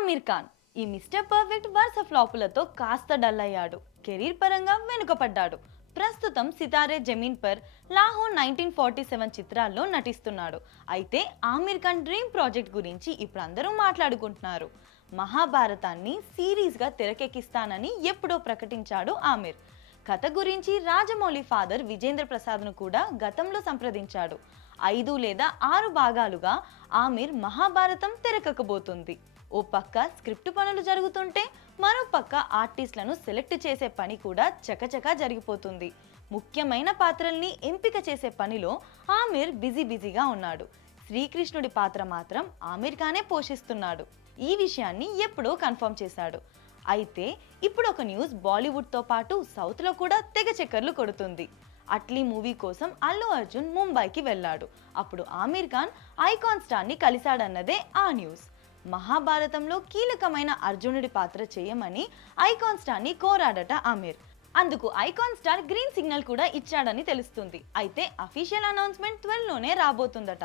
ఆమీర్ ఖాన్. ఈ mister perfect వరుస ఫ్లాపులతో కాస్త డల్ అయ్యాడు కెరీర్ పరంగా వెనుకపడ్డాడు ప్రస్తుతం Sitaare Zameen Par Lahore nineteen forty seven చిత్రాల్లో నటిస్తున్నాడు. అయితే ఆమీర్ ఖాన్ డ్రీమ్ ప్రాజెక్ట్ గురించి ఇప్పుడు అందరూ మాట్లాడుకుంటున్నారు. మహాభారతాన్ని సిరీస్గా తెరకెక్కిస్తానని ఎప్పుడో ప్రకటించాడు ఆమీర్. కథ గురించి రాజమౌళి ఫాదర్ విజేంద్ర ప్రసాద్ను కూడా గతంలో సంప్రదించాడు. ఐదు లేదా ఆరు భాగాలుగా ఆమీర్ మహాభారతం తెరకకబోతుంది ఓ పక్క స్క్రిప్ట్ పనులు జరుగుతుంటే మరో పక్క ఆర్టిస్టులను సెలెక్ట్ చేసే పని కూడా చకచకా జరిగిపోతుంది. ముఖ్యమైన పాత్రల్ని ఎంపిక చేసే పనిలో ఆమీర్ బిజీ బిజీగా ఉన్నాడు. శ్రీకృష్ణుడి పాత్ర మాత్రం ఆమీర్ ఖానే పోషిస్తున్నాడు. ఈ విషయాన్ని ఎప్పుడో కన్ఫర్మ్ చేశాడు. అయితే ఇప్పుడు ఒక న్యూస్ బాలీవుడ్తో పాటు సౌత్లో కూడా తెగ చక్కర్లు కొడుతుంది. అట్లీ మూవీ కోసం అల్లు అర్జున్ ముంబైకి వెళ్ళాడు. అప్పుడు ఆమీర్ ఖాన్ ఐకాన్ స్టార్ని కలిశాడన్నదే ఆ న్యూస్. మహాభారతంలో కీలకమైన అర్జునుడి పాత్ర చేయమని ఐకాన్ స్టార్ని కోరాడట ఆమీర్. అందుకు ఐకాన్ స్టార్ గ్రీన్ సిగ్నల్ కూడా ఇచ్చాడని తెలుస్తుంది. అయితే అఫీషియల్ అనౌన్స్మెంట్ త్వరలోనే రాబోతుందట.